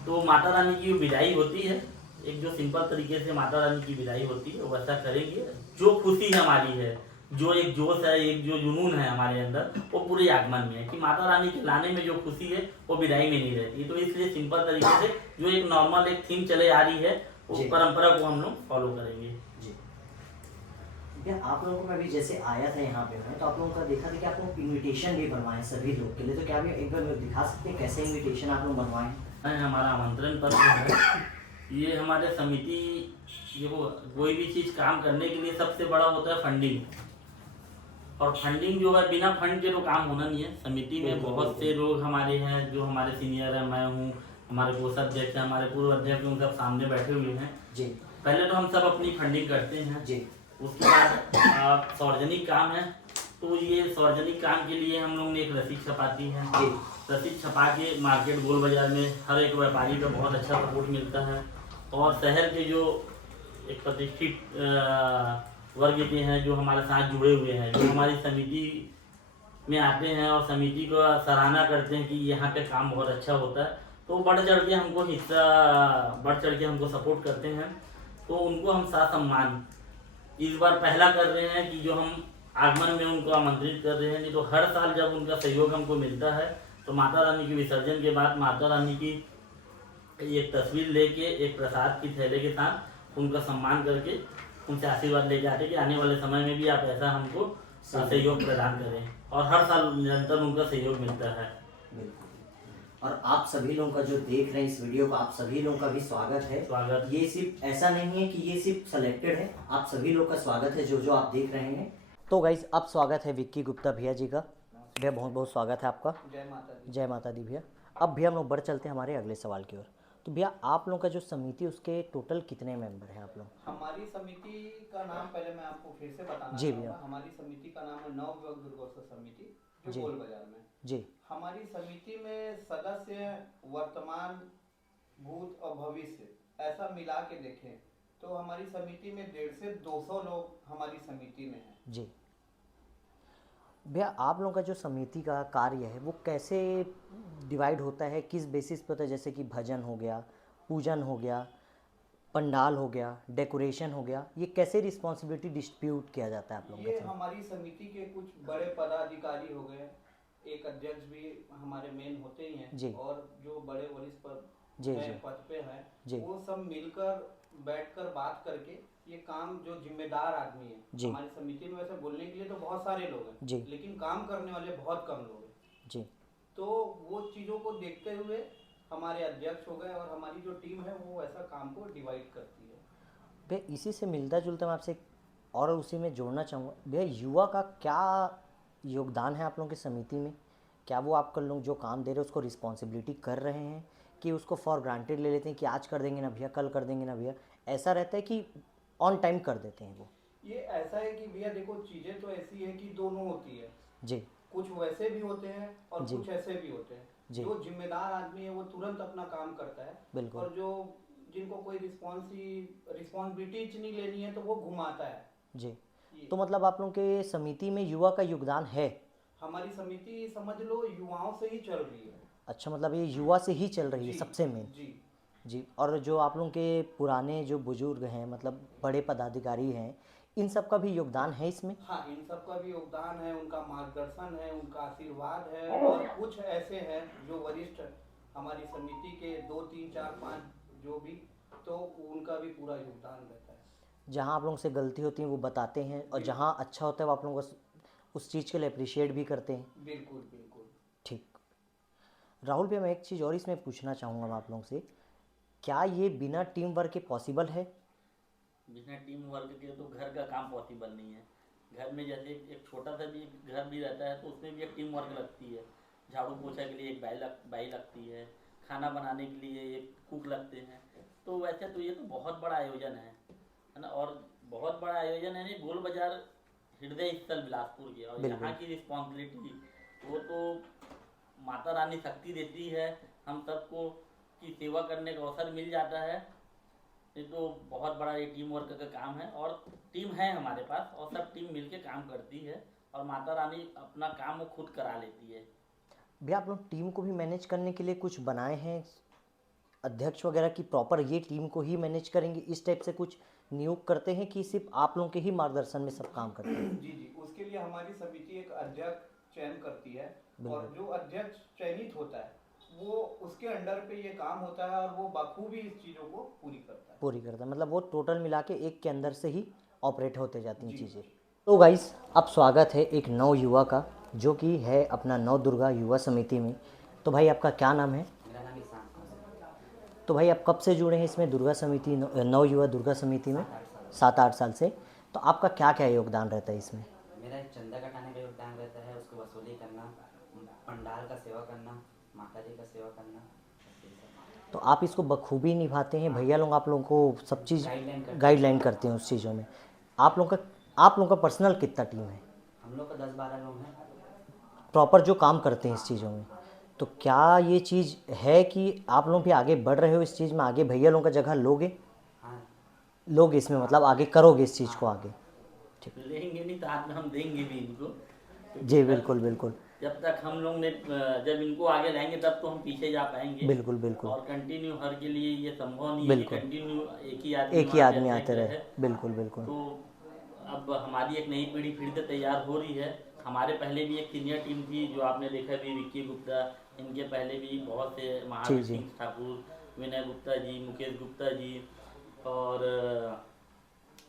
तो माता रानी की विदाई होती है, एक जो सिंपल तरीके से माता रानी की विदाई होती है वैसा करेंगे। जो खुशी हमारी है, जो एक जोश है, एक जो जुनून है हमारे अंदर, वो पूरे आगमन में है कि माता रानी के लाने में जो खुशी है वो विदाई में नहीं रहती। तो इसलिए सिंपल तरीके से जो एक नॉर्मल एक थीम चले आ रही है वो परंपरा को हम लोग फॉलो करेंगे। जी भैया आप लोगों को मैं भी जैसे आया था यहाँ पे मैं, तो आप लोगों का देखा था कि आप लोग इन्विटेशन भी बनवाए सभी लोग के लिए, तो क्या भैया एक बार दिखा सकते हैं कैसे इन्विटेशन आप लोग बनवाए? हमारा आमंत्रण पत्र है, ये हमारे समिति जो कोई भी चीज़ काम करने के लिए सबसे बड़ा होता है फंडिंग, और फंडिंग जो है बिना फंड के तो काम होना नहीं है। समिति में बहुत से लोग हमारे हैं, जो हमारे सीनियर हैं, मैं हूँ, हमारे कोषाध्यक्ष हैं, हमारे पूर्व अध्यक्ष, उन सब सामने बैठे हुए हैं जी। पहले तो हम सब अपनी फंडिंग करते हैं जी, उसके बाद सार्वजनिक काम है, तो ये सार्वजनिक काम के लिए हम लोग ने एक रसीद छपाती है जी। रसीद छपा के मार्केट गोल बाजार में हर एक व्यापारी का बहुत अच्छा सपोर्ट मिलता है, और शहर के जो एक प्रतिष्ठित वर्ग के हैं जो हमारे साथ जुड़े हुए हैं, जो हमारी समिति में आते हैं और समिति को सराहना करते हैं कि यहाँ पे काम बहुत अच्छा होता है, तो बढ़ चढ़ के हमको सपोर्ट करते हैं। तो उनको हम साथ सम्मान इस बार पहला कर रहे हैं कि जो हम आगमन में उनको आमंत्रित कर रहे हैं, नहीं तो हर साल जब उनका सहयोग हमको मिलता है तो माता रानी के विसर्जन के बाद माता रानी की एक तस्वीर लेके एक प्रसाद की थैले के साथ उनका सम्मान करके उनसे आशीर्वाद ले जाते हैं कि आने वाले समय में भी आप ऐसा हमको सहयोग प्रदान करें, और हर साल निरंतर उनका सहयोग मिलता है। बिल्कुल। और आप सभी लोगों का जो देख रहे हैं इस वीडियो को, आप सभी लोगों का भी स्वागत है। स्वागत। ये सिर्फ ऐसा नहीं है कि ये सिर्फ सेलेक्टेड है, आप सभी लोग का स्वागत है जो जो आप देख रहे हैं। तो गाइस अब स्वागत है विक्की गुप्ता भैया जी का। भैया बहुत बहुत स्वागत है आपका। जय माता दी। जय माता दी भैया। अब भैया हम लोग बढ़ चलते हैं हमारे अगले सवाल की ओर। तो भैया आप लोगों का जो समिति उसके टोटल कितने मेंबर हैं आप लोग? हमारी समिति का नाम पहले मैं आपको फिर से बताना जी चाहूँगा। भैया। हमारी समिति का नाम है नवयुवक दुर्गोत्सव समिति, जी। जो गोल बाजार में। जी हमारी समिति में सदस्य वर्तमान, भूत और भविष्य ऐसा मिला के देखें तो हमारी समिति में 150 से 200 लोग हमारी समिति में हैं। जी भैया आप लोगों का जो समिति का कार्य है वो कैसे डिवाइड होता है, किस बेसिस पर होता है? जैसे कि भजन हो गया, पूजन हो गया, पंडाल हो गया, डेकोरेशन हो गया, ये कैसे रिस्पॉन्सिबिलिटी डिस्ट्रीब्यूट किया जाता है आप लोगों ये के साथ? हमारी समिति के कुछ बड़े पदाधिकारी हो गए, एक अध्यक्ष भी हमारे मेन होते ही जी। हैं, और जो बड़े वरिष्ठ पद जी जी हैं, पद पे जी। हैं, वो सब मिलकर बैठकर बात करके ये काम, जो जिम्मेदार आदमी जी। है हमारी समिति में, वैसे बोलने के लिए तो बहुत सारे लोग हैं जी। लेकिन काम करने वाले बहुत कम लोग हैं। जी तो वो चीज़ों को देखते हुए हमारे अध्यक्ष हो गए और हमारी जो टीम है वो ऐसा काम को डिवाइड करती है। भैया इसी से मिलता जुलता मैं आपसे और उसी में जोड़ना चाहूँगा, भैया युवा का क्या योगदान है आप लोगों की समिति में? क्या वो आप लोग जो काम दे रहे हैं उसको रिस्पॉन्सिबिलिटी कर रहे हैं कि उसको फॉर ग्रांटेड ले लेते हैं कि आज कर देंगे ना भैया, कल कर देंगे ना भैया? ऐसा रहता है कि ऑन टाइम कर देते हैं वो? ये ऐसा है कि भैया देखो, चीज़ें तो ऐसी है कि दोनों होती है, जी कुछ वैसे भी होते हैं और जी। कुछ ऐसे भी होते हैं। जी। जो जिम्मेदार आदमी है वो तुरंत अपना काम करता है, बिल्कुल। और जो जिनको कोई रिस्पॉन्सिबिलिटी नहीं लेनी है तो वो घुमाता है। जी। ये तो मतलब आप लोगों के समिति में युवा का योगदान है? हमारी समिति समझ लो युवाओं से ही चल रही है। अच्छा, मतलब ये युवा से ही चल रही है जी, सबसे मेन। जी। जी। और जो आप लोगों के पुराने जो बुजुर्ग हैं, मतलब बड़े पदाधिकारी हैं, इन सब का भी योगदान है इसमें? हाँ, इन सब का भी योगदान है, उनका मार्गदर्शन है, उनका आशीर्वाद है, और कुछ ऐसे हैं जो वरिष्ठ हमारी समिति के 2, 3, 4, 5 जो भी, तो उनका भी पूरा योगदान रहता है। जहाँ आप लोगों से गलती होती है वो बताते हैं, और जहाँ अच्छा होता है वो आप लोगों को उस चीज़ के लिए अप्रिशिएट भी करते हैं। बिल्कुल बिल्कुल। ठीक। राहुल भैया मैं एक चीज़ और इसमें पूछना चाहूँगा मैं आप लोगों से, क्या ये बिना टीम वर्क के पॉसिबल है? बिना टीम वर्क के तो घर का काम पॉसिबल नहीं है। घर में जैसे एक छोटा सा भी घर भी रहता है तो उसमें भी एक टीम वर्क लगती है। झाड़ू पोछा के लिए एक बाई लगती है, खाना बनाने के लिए एक कुक लगते हैं। तो वैसे तो ये तो बहुत बड़ा आयोजन है ना, और बहुत बड़ा आयोजन है नहीं, गोल बाजार हृदय स्थल बिलासपुर की, और बिल्कुल। यहाँ की रिस्पॉन्सिबिलिटी वो तो माता रानी शक्ति देती है हम सबको की सेवा करने का अवसर मिल जाता है। ये तो बहुत बड़ा ये टीम वर्क का काम है, और टीम है हमारे पास, और सब टीम मिलके काम करती है, और माता रानी अपना काम वो खुद करा लेती है। भैया आप लोग टीम को भी मैनेज करने के लिए कुछ बनाए हैं अध्यक्ष वगैरह की, प्रॉपर ये टीम को ही मैनेज करेंगे इस टाइप से कुछ नियुक्त करते हैं कि सिर्फ आप लोगों के ही मार्गदर्शन में सब काम करते हैं? जी जी, उसके लिए हमारी समिति एक अध्यक्ष चयन करती है, और जो अध्यक्ष चयनित होता है वो उसके अंडर पे ये काम होता है, और वो बखूबी इस चीज़ों को पूरी करता है। मतलब वो टोटल मिला के एक के अंदर से ही ऑपरेट होते जाती हैं जी। चीज़ें। तो गाइस अब स्वागत है एक नव युवा का, जो कि है अपना नव दुर्गा युवा समिति में। तो भाई आपका क्या नाम है? मेरा नाम ईशान। तो भाई आप कब से जुड़े हैं इसमें दुर्गा समिति, नव युवा दुर्गा समिति में? 7-8 साल से। तो आपका क्या क्या योगदान रहता है इसमें? मेरा चंदा कटाने का योगदान रहता है, उसको वसूली करना, पंडाल का सेवा करना, माता जी का सेवा करना। तो आप इसको बखूबी निभाते हैं, भैया लोग आप लोगों को सब चीज़ गाइडलाइन गाइडलाइन करते हैं उस चीज़ों में। आप लोगों का पर्सनल कितना टीम है हम लोग का 10-12 लोग हैं। प्रॉपर जो काम करते हैं इस चीज़ों में? तो क्या ये चीज़ है कि आप लोग भी आगे बढ़ रहे हो इस चीज़ में, आगे भैया लोगों का जगह लोगे? हाँ, लोग इसमें मतलब आगे करोगे इस चीज़ को आगे? लेंगे नहीं तो हाथ में हम देंगे भी इनको। जी बिल्कुल बिल्कुल जब तक हम लोग ने जब इनको आगे लाएंगे तब तो हम पीछे जा पाएंगे। बिल्कुल बिल्कुल और कंटिन्यू हर के लिए ये संभव नहीं है कि बिल्कुल। कंटिन्यू एक ही आदमी आते रहे। बिल्कुल बिल्कुल। तो अब हमारी एक नई पीढ़ी फिर से तैयार हो रही है। हमारे पहले भी एक सीनियर टीम थी जो आपने देखा भी, विक्की गुप्ता, इनके पहले भी बहुत से महावीर जी। सिंह ठाकुर, विनय गुप्ता जी, मुकेश गुप्ता जी, और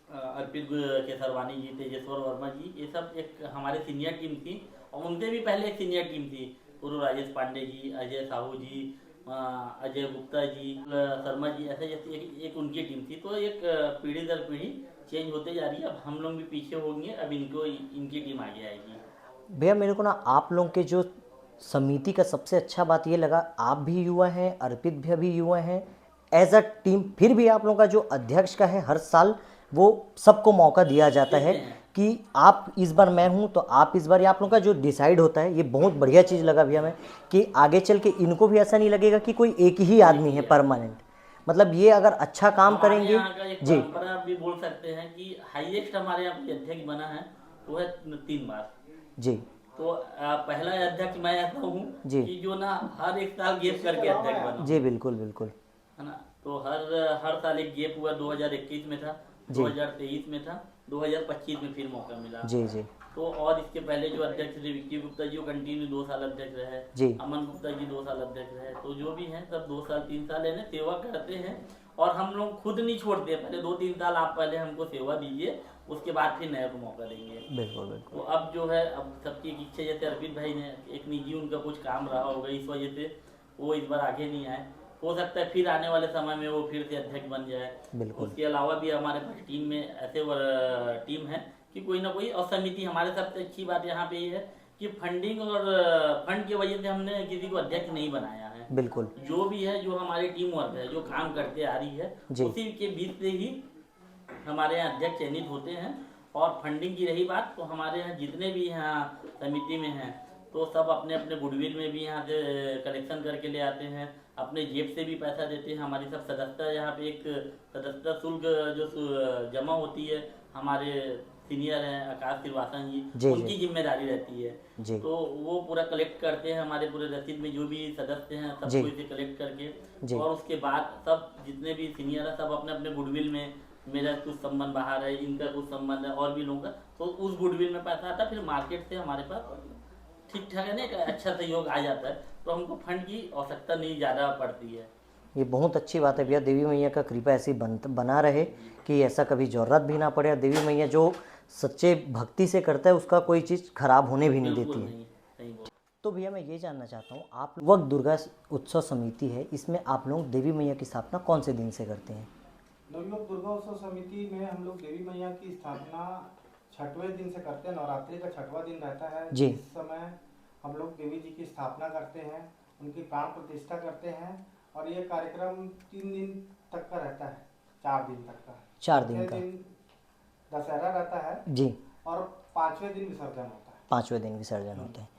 अर्पित केसरवानी जी, तेजेश्वर वर्मा जी, ये सब एक हमारे सीनियर टीम थी। और उनसे भी पहले एक सीनियर टीम थी, पूर्व राजेश पांडे जी, अजय साहू जी, अजय गुप्ता जी, शर्मा जी, ऐसे जैसे एक उनकी टीम थी। तो एक पीढ़ी दर पीढ़ी चेंज होते जा रही है। अब हम लोग भी पीछे होंगे, अब इनकी टीम आगे आएगी। भैया मेरे को ना आप लोग के जो समिति का सबसे अच्छा बात ये लगा, आप भी युवा हैं, अर्पित भैया भी युवा हैं, एज अ टीम फिर भी आप लोगों का जो अध्यक्ष का है, हर साल वो सबको मौका दिया जाता है कि आप इस बार मैं हूं तो आप इस बार, ये आप लोगों का जो डिसाइड होता है, ये बहुत बढ़िया चीज़ लगा भैया हमें कि आगे चल के इनको भी ऐसा नहीं लगेगा कि कोई एक ही आदमी है परमानेंट। मतलब ये अगर अच्छा काम हमारे करेंगे यहाँ का एक जी परंपरा भी बोल सकते हैं कि हाईएस्ट हमारे यहाँ पे अध्यक्ष बना है वो है 3 बार। जी तो पहला अध्यक्ष मैं ऐसा हूँ जी। कि जो ना हर एक साल गेप करके अध्यक्ष बना, जी बिल्कुल बिल्कुल है ना। तो हर साल एक गेप हुआ, 2021 में था, 2023 में था, 2025 में फिर मौका मिला। जी जी तो और इसके पहले जो अध्यक्ष थे विक्की गुप्ता जी, वो कंटिन्यू 2 साल अध्यक्ष रहे। जी। अमन गुप्ता जी 2 साल अध्यक्ष रहे। तो जो भी हैं सब 2 साल 3 साल है ना सेवा करते हैं। और हम लोग खुद नहीं छोड़ते, पहले 2-3 साल आप पहले हमको सेवा दीजिए, उसके बाद फिर नए को मौका देंगे। बिल्कुल बिल्कुल तो अब जो है, अब सबकी एक इच्छा, जैसे अर्पित भाई ने एक निजी उनका कुछ काम रहा होगा, इस वजह से वो इस बार आगे नहीं आए। हो सकता है फिर आने वाले समय में वो फिर से अध्यक्ष बन जाए। बिल्कुल। उसके अलावा भी हमारे पास टीम में ऐसे टीम है कि कोई ना कोई, और समिति हमारे सबसे अच्छी बात यहाँ पे ये है कि फंडिंग और फंड की वजह से हमने किसी को अध्यक्ष नहीं बनाया है। बिल्कुल जो भी है, जो हमारी टीम वर्क है, जो काम करते आ रही है, जी। उसी के बीच से ही हमारे यहाँ अध्यक्ष चयनित होते हैं। और फंडिंग की रही बात, तो हमारे यहाँ जितने भी यहाँ समिति में हैं, तो सब अपने अपने गुडविल में भी यहाँ से कलेक्शन करके ले आते हैं, अपने जेब से भी पैसा देते हैं। हमारी सब सदस्यता, यहाँ पे एक सदस्यता शुल्क जो जमा होती है, हमारे सीनियर हैं आकाश श्रीवास्तव जी, जी, उनकी जिम्मेदारी रहती है। जी। तो वो पूरा कलेक्ट करते हैं, हमारे पूरे रसीद में जो भी सदस्य हैं जी। सबको इसे कलेक्ट करके। जी। और उसके बाद सब जितने भी सीनियर है, सब अपने अपने गुडविल में, मेरा कुछ संबंध बाहर है, इनका कुछ संबंध है, और भी लोगों का, तो उस गुडविल में पैसा आता है। फिर मार्केट से हमारे पास ठीक ठाक है ना, एक अच्छा सहयोग आ जाता है। तो हमको फंड की आवश्यकता नहीं ज़्यादा पड़ती है। ये बहुत अच्छी बात है भैया। देवी मैया का कृपा ऐसी बना रहे कि ऐसा कभी ज़रूरत भी ना पड़े। और देवी मैया जो सच्चे भक्ति से करता है, उसका कोई चीज़ खराब होने भी नहीं बिल्कुल देती है। नहीं, सही बोल। तो भैया मैं ये जानना चाहता हूँ, आप वक्त दुर्गा उत्सव समिति है, इसमें आप लोग देवी मैया की स्थापना कौन से दिन से करते हैं? नवयुग दुर्गा उत्सव समिति में हम लोग देवी मैया की स्थापना 6वें दिन से करते हैं। नवरात्रि का 6वां दिन रहता है। जी। इस समय हम लोग देवी जी की स्थापना करते हैं, उनकी प्राण प्रतिष्ठा करते हैं। और ये कार्यक्रम 3 दिन तक का रहता है, 4 दिन तक का। 4 दिन चौथे का दशहरा रहता है जी। और 5वें दिन विसर्जन होता है। 5वें दिन विसर्जन होता है।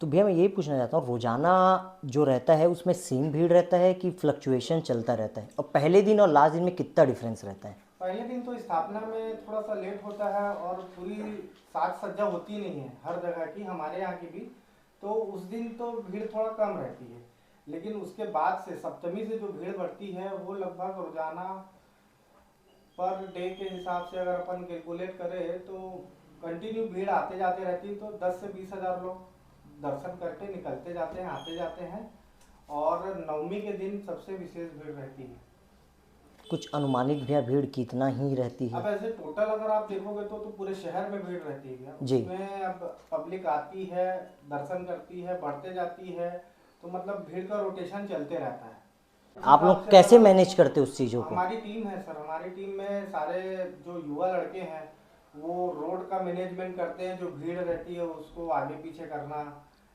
तो भैया मैं यही पूछना चाहता हूँ, रोज़ाना जो रहता है उसमें सेम भीड़ रहता है कि फ्लक्चुएशन चलता रहता है? और पहले दिन और लास्ट दिन में कितना डिफरेंस रहता है? पहले दिन तो स्थापना में थोड़ा सा लेट होता है और पूरी साज सज्जा होती नहीं है हर जगह की, हमारे यहाँ की भी। तो उस दिन तो भीड़ थोड़ा कम रहती है। लेकिन उसके बाद से सप्तमी से जो भीड़ बढ़ती है, वो लगभग रोजाना पर डे के हिसाब से अगर अपन कैलकुलेट करें तो कंटिन्यू भीड़ आते जाते रहती है। तो 10 से 20 हज़ार लोग दर्शन करके निकलते जाते हैं, आते जाते हैं। और नवमी के दिन सबसे विशेष भीड़ रहती है। कुछ अनुमानित भैया भीड़ कितना ही रहती है? अब ऐसे टोटल अगर आप देखोगे तो पूरे शहर में भीड़ रहती है जी। उसमें अब पब्लिक आती है, दर्शन करती है, बढ़ते जाती है। तो मतलब भीड़ का रोटेशन चलते रहता है। आप लोग कैसे मैनेज करते उस चीज़ों को? हमारी टीम है सर, हमारी टीम में सारे जो युवा लड़के हैं वो रोड का मैनेजमेंट करते हैं। जो भीड़ रहती है उसको आगे पीछे करना,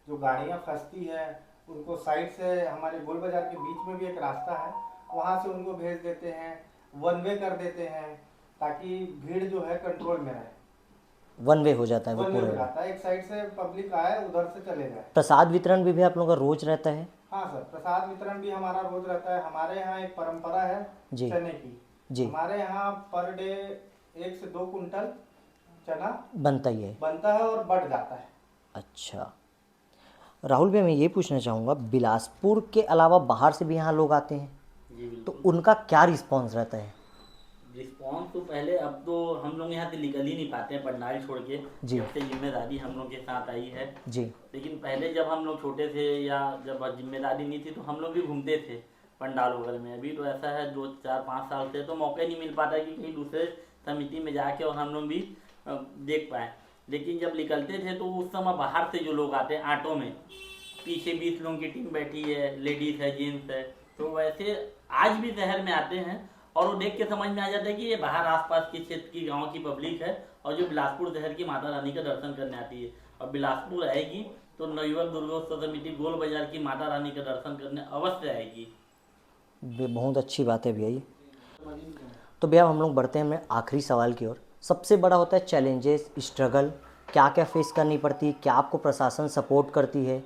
जो गाड़ियाँ फंसती है उनको साइड से, हमारे गोल बाजार के बीच में भी एक रास्ता है, वहाँ से उनको भेज देते हैं, 1 वे कर देते हैं, ताकि भीड़ जो है कंट्रोल में रहे। 1 वे हो जाता है वो 1 वे हो पूरा? जाता है, एक साइड से पब्लिक आए, उधर से चले जाए। प्रसाद वितरण भी आप लोगों का रोज रहता है? हाँ सर, प्रसाद वितरण भी हमारा रोज रहता है। हमारे यहाँ एक परंपरा है जी। चने की। जी। हमारे यहाँ पर डे 1 से 2 कुंटल चना बनता ही है? बनता है और बढ़ जाता है। अच्छा राहुल भैया, मैं ये पूछना चाहूँगा, बिलासपुर के अलावा बाहर से भी यहाँ लोग आते हैं, जी तो बिल्कुल। उनका क्या रिस्पॉन्स रहता है? रिस्पॉन्स तो पहले, अब तो हम लोग यहाँ से निकल ही नहीं पाते हैं पंडाल छोड़ के, जी। जब से जिम्मेदारी हम लोग के साथ आई है। जी। लेकिन पहले जब हम लोग छोटे थे या जब जिम्मेदारी नहीं थी, तो हम लोग भी घूमते थे पंडाल वगैरह में। अभी तो ऐसा है 2, 4, 5 साल से तो मौका ही नहीं मिल पाता कि कहीं दूसरे समिति में जाके और हम लोग भी देख पाए। लेकिन जब निकलते थे तो उस समय बाहर से जो लोग आते हैं ऑटो में, पीछे 20 लोगों की टीम बैठी है, लेडीज है, जेंट्स है, तो वैसे आज भी शहर में आते हैं और वो देख के समझ में आ जाता है कि ये बाहर आसपास के क्षेत्र की गांव की पब्लिक है और जो बिलासपुर शहर की माता रानी का दर्शन करने आती है। और बिलासपुर आएगी तो नवयुवक दुर्गोत्सव समिति गोल बाजार की माता रानी का दर्शन करने अवश्य आएगी। बहुत अच्छी बात है भैया ये। तो भैया हम लोग बढ़ते हैं हमें आखिरी सवाल की ओर। सबसे बड़ा होता है चैलेंजेस, स्ट्रगल, क्या क्या फेस करनी पड़ती है, क्या आपको प्रशासन सपोर्ट करती है,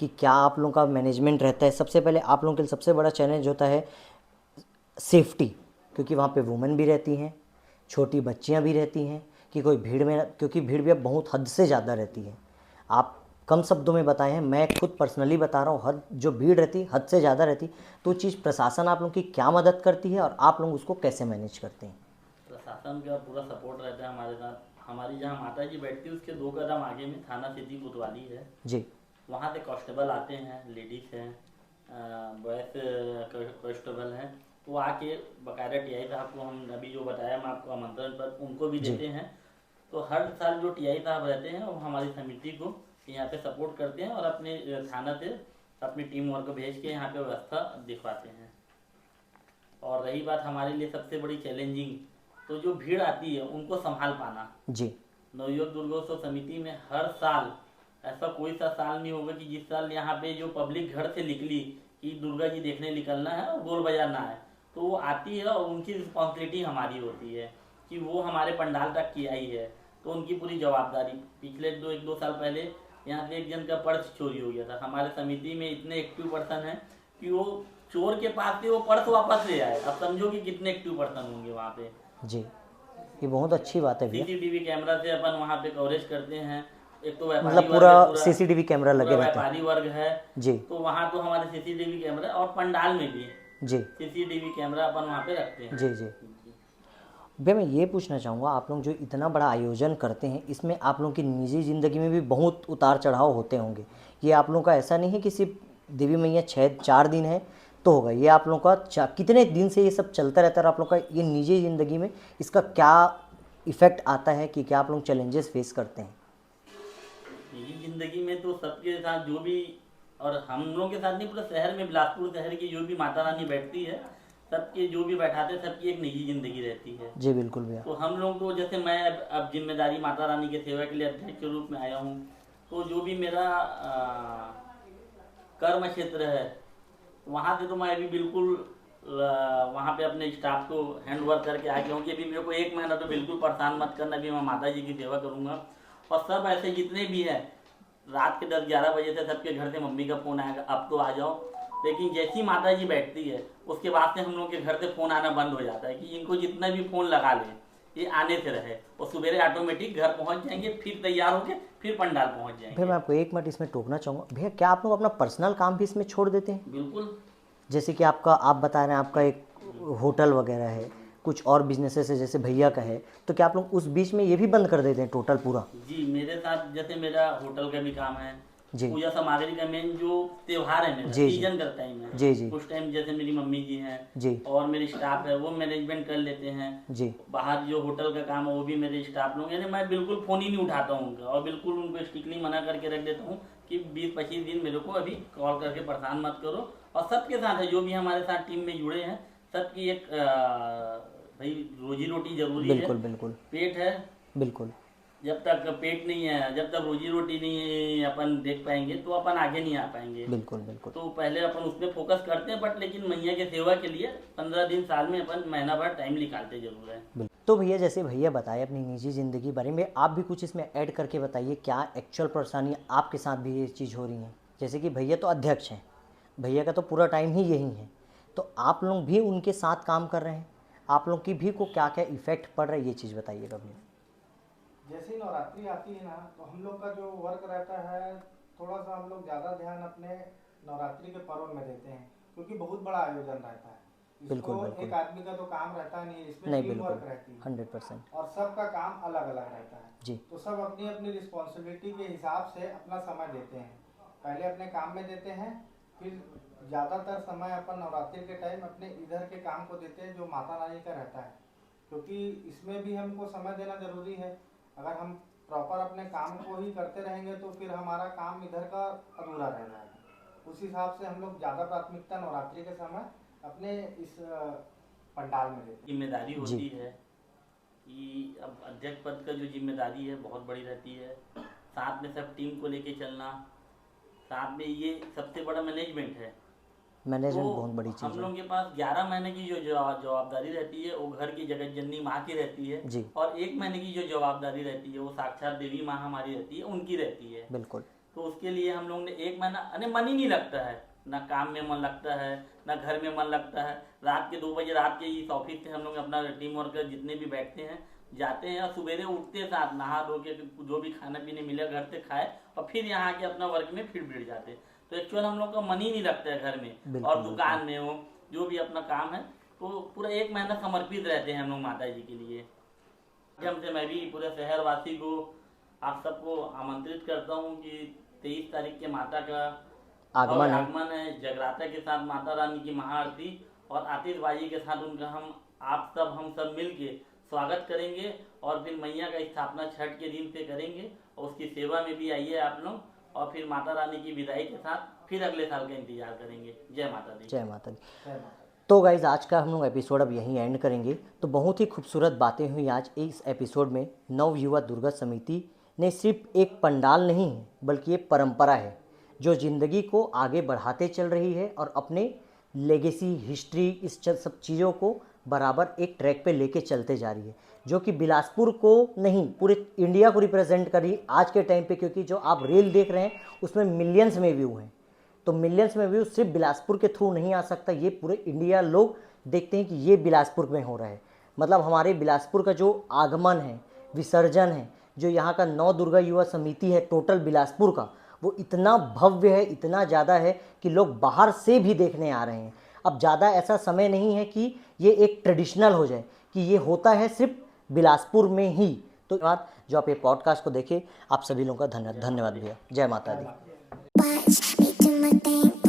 कि क्या आप लोगों का मैनेजमेंट रहता है। सबसे पहले आप लोगों के लिए सबसे बड़ा चैलेंज होता है सेफ्टी, क्योंकि वहाँ पे वुमेन भी रहती हैं, छोटी बच्चियाँ भी रहती हैं, कि कोई भीड़ में, क्योंकि भीड़ भी अब बहुत हद से ज़्यादा रहती है। आप कम शब्दों में बताए हैं, मैं खुद पर्सनली बता रहा हूँ, हद जो भीड़ रहती हद से ज़्यादा रहती, तो चीज़ प्रशासन आप लोगों की क्या मदद करती है और आप लोग उसको कैसे मैनेज करते हैं? प्रशासन का पूरा सपोर्ट रहता है हमारे साथ। हमारी जहाँ माता जी बैठती है उसके 2 कदम आगे में थाना सिटी कोतवाली है जी। वहाँ से कांस्टेबल आते हैं, लेडीज हैं, बॉयज कांस्टेबल हैं, वो आके बाकायदा टीआई साहब को, हम अभी जो बताया मैं आपको आमंत्रण पर, उनको भी देते हैं। तो हर साल जो टीआई साहब रहते हैं वो हमारी समिति को यहाँ पे सपोर्ट करते हैं और अपने थाना से अपनी टीम वर्क भेज के यहाँ पे व्यवस्था दिखवाते हैं। और रही बात हमारे लिए सबसे बड़ी चैलेंजिंग, तो जो भीड़ आती है उनको संभाल पाना जी। नवयुवक दुर्गोत्सव समिति में हर साल ऐसा कोई सा साल नहीं होगा कि जिस साल यहाँ पे जो पब्लिक घर से निकली कि दुर्गा जी देखने निकलना है और गोल बाजार ना है, तो वो आती है और उनकी रिस्पॉन्सिबिलिटी हमारी होती है कि वो हमारे पंडाल तक की आई है, तो उनकी पूरी जवाबदारी। पिछले एक दो साल पहले यहाँ से एक जन का पर्स चोरी हो गया था। हमारे समिति में इतने एक्टिव पर्सन हैं कि वो चोर के पास से वो पर्स वापस ले आए। अब समझो कि कितने एक्टिव पर्सन होंगे वहाँ पे। जी, ये बहुत अच्छी बात है भैया। सीसीटीवी कैमरा से अपन वहाँ पे कवरेज करते हैं। एक तो व्यापारी मतलब वर्ग है, पूरा सीसीटीवी कैमरा लगे रहते हैं। व्यापारी वर्ग है जी तो वहाँ तो हमारे सीसीटीवी कैमरा, और पंडाल में भी जी सीसीटीवी कैमरा अपन वहाँ पे रखते हैं। जी जी। भैया मैं ये पूछना चाहूँगा, आप लोग जो इतना बड़ा आयोजन करते हैं, इसमें आप लोगों की निजी ज़िंदगी में भी बहुत उतार चढ़ाव होते होंगे। ये आप लोगों का ऐसा नहीं है कि सिर्फ देवी मैया 4 दिन है तो होगा, ये आप लोगों का कितने दिन से ये सब चलता रहता है, और आप लोग का ये निजी ज़िंदगी में इसका क्या इफ़ेक्ट आता है, कि क्या आप लोग चैलेंजेस फेस करते हैं? निजी जिंदगी में तो सबके साथ जो भी, और हम लोगों के साथ नहीं, पूरा शहर में बिलासपुर शहर की जो भी माता रानी बैठती है, सबके जो भी बैठाते हैं, सबकी एक निजी जिंदगी रहती है। जी बिल्कुल भैया। तो हम लोग तो जैसे मैं अब जिम्मेदारी माता रानी के सेवा के लिए अध्यक्ष के रूप में आया हूँ, तो जो भी मेरा कर्म क्षेत्र है वहाँ से तो मैं अभी बिल्कुल वहाँ पे अपने स्टाफ को हैंड ओवर करके आ गया हूँ कि अभी मेरे को 1 महीना तो बिल्कुल परेशान मत करना, अभी मैं माता जी की सेवा करूँगा। और सब ऐसे जितने भी हैं, रात के 10-11 बजे से सबके घर से मम्मी का फ़ोन आएगा अब तो आ जाओ, लेकिन जैसी माता जी बैठती है उसके बाद से हम लोग के घर से फ़ोन आना बंद हो जाता है कि इनको जितना भी फ़ोन लगा लें ये आने से रहे, और सुबेरे ऑटोमेटिक घर पहुंच जाएंगे, फिर तैयार होके फिर पंडाल पहुंच जाएंगे। भैया मैं आपको 1 मिनट इसमें टोकना चाहूँगा, भैया क्या आप लोग अपना पर्सनल काम भी इसमें छोड़ देते हैं? बिल्कुल। जैसे कि आप बता रहे हैं आपका एक होटल वगैरह है, कुछ और बिजनेसेस है जैसे भैया का है, तो क्या आप लोग उस बीच में ये भी बंद कर देते हैं टोटल पूरा? जी, मेरे साथ जैसे मेरा होटल का भी काम है, जी पूजा सामग्री का मेन जो त्योहार है मेरा, जी जी सीजन का टाइम है, जी जी उस टाइम जैसे मेरी मम्मी जी हैं जी और मेरी स्टाफ है वो मैनेजमेंट कर लेते हैं। जी बाहर जो होटल का काम है वो भी मेरे स्टाफ लोग, यानी मैं बिल्कुल फ़ोन ही नहीं उठाता हूँ उनका, और बिल्कुल उनको स्ट्रिक्टली मना करके रख देता हूँ कि 20-25 दिन मेरे को अभी कॉल करके परेशान मत करो। और सबके साथ है जो भी हमारे साथ टीम में जुड़े हैं, सबकी एक भाई रोजी रोटी जरूरी है। बिल्कुल बिल्कुल पेट है, बिल्कुल। जब तक पेट नहीं है, जब तक रोजी रोटी नहीं अपन देख पाएंगे तो अपन आगे नहीं आ पाएंगे। बिल्कुल बिल्कुल। तो पहले अपन उसमें फोकस करते हैं, बट लेकिन मैया के सेवा के लिए 15 दिन साल में अपन महीना भर टाइम निकालते जरूर है। तो भैया जैसे भैया बताए अपनी निजी ज़िंदगी बारे में, आप भी कुछ इसमें ऐड करके बताइए, क्या एक्चुअल परेशानी आपके साथ भी ये चीज़ हो रही है? जैसे कि भैया तो अध्यक्ष हैं, भैया का तो पूरा टाइम ही यही है, तो आप लोग भी उनके साथ काम कर रहे हैं, आप लोग की भी को क्या क्या इफ़ेक्ट पड़ रहा है, ये चीज़ बताइएगा भैया। जैसे ही नवरात्रि आती है ना, तो हम लोग का जो वर्क रहता है, थोड़ा सा हम लोग ज़्यादा ध्यान अपने नवरात्रि के पर्व में देते हैं, क्योंकि बहुत बड़ा आयोजन रहता है। बिल्कुल, इसको बिल्कुल। एक आदमी का तो काम रहता नहीं, इसमें नहीं टीम वर्क बिल्कुल रहती है 100%। और सबका काम अलग अलग रहता है। जी तो सब अपनी अपनी रिस्पॉन्सिबिलिटी के हिसाब से अपना समय देते हैं। पहले अपने काम में देते हैं, फिर ज़्यादातर समय अपन नवरात्रि के टाइम अपने इधर के काम को देते हैं जो माता रानी का रहता है। क्योंकि इसमें भी हमको समय देना जरूरी है। अगर हम प्रॉपर अपने काम को ही करते रहेंगे तो फिर हमारा काम इधर का अधूरा रह जाएगा। उस हिसाब से हम लोग ज़्यादा प्राथमिकता नवरात्रि के समय अपने इस पंडाल में देते हैं। जिम्मेदारी होती है कि अब अध्यक्ष पद का जो जिम्मेदारी है बहुत बड़ी रहती है, साथ में सब टीम को लेके चलना, साथ में ये सबसे बड़ा मैनेजमेंट है। मैनेजमेंट तो बहुत बड़ी हम चीज़ है। लोगों के पास 11 महीने की जो जवाबदारी रहती है वो घर की जगत जननी माँ की रहती है, जी। और 1 महीने की जो जवाबदारी रहती है वो साक्षात देवी माँ हमारी रहती है, उनकी रहती है। बिल्कुल। तो उसके लिए हम लोग ने 1 महीना अरे मन ही नहीं लगता है, ना काम में मन लगता है ना घर में मन लगता है। रात के 2 बजे रात के इस ऑफिस से हम लोग अपना टीम वर्कर जितने भी बैठते हैं जाते हैं, और सवेरे उठते साथ नहा धो के जो भी खाने पीने मिले घर से खाए और फिर यहाँ के अपना वर्क में फिर भिड़ जाते। तो एक्चुअल हम लोग का मन ही नहीं लगता है घर में और दुकान में हो जो भी अपना काम है, तो पूरा 1 महीना समर्पित रहते हैं हम लोग माता जी के लिए। माध्यम से मैं भी पूरे शहरवासी को आप सबको आमंत्रित करता हूँ कि 23 तारीख के माता का आगमन है। जगराता के साथ माता रानी की महाआरती और आतिशबाजी के साथ उनका हम सब मिल के स्वागत करेंगे, और फिर मैया का स्थापना छठ के दिन से करेंगे और उसकी सेवा में भी आइए आप लोग, और फिर माता रानी की विदाई के साथ फिर अगले साल का इंतजार करेंगे। जय माता दी। जय माता दी। तो गाइज आज का हम लोग एपिसोड अब यहीं एंड करेंगे। तो बहुत ही खूबसूरत बातें हुई आज इस एपिसोड में। नव युवा दुर्गा समिति ने सिर्फ एक पंडाल नहीं है बल्कि ये परंपरा है जो ज़िंदगी को आगे बढ़ाते चल रही है और अपने लेगेसी हिस्ट्री इस सब चीज़ों को बराबर एक ट्रैक पे लेके चलते जा रही है, जो कि बिलासपुर को नहीं पूरे इंडिया को रिप्रेजेंट कर रही आज के टाइम पे। क्योंकि जो आप रील देख रहे हैं उसमें मिलियंस में व्यू हैं, तो मिलियंस में व्यू सिर्फ बिलासपुर के थ्रू नहीं आ सकता, ये पूरे इंडिया लोग देखते हैं कि ये बिलासपुर में हो रहा है। मतलब हमारे बिलासपुर का जो आगमन है, विसर्जन है, जो यहाँ का नव दुर्गा युवा समिति है टोटल बिलासपुर का, वो इतना भव्य है, इतना ज़्यादा है कि लोग बाहर से भी देखने आ रहे हैं। अब ज़्यादा ऐसा समय नहीं है कि ये एक ट्रेडिशनल हो जाए, कि ये होता है सिर्फ बिलासपुर में ही। तो बात जो आप ये पॉडकास्ट को देखें, आप सभी लोगों का धन्यवाद भैया। जय माता दी। Watch me do my thing.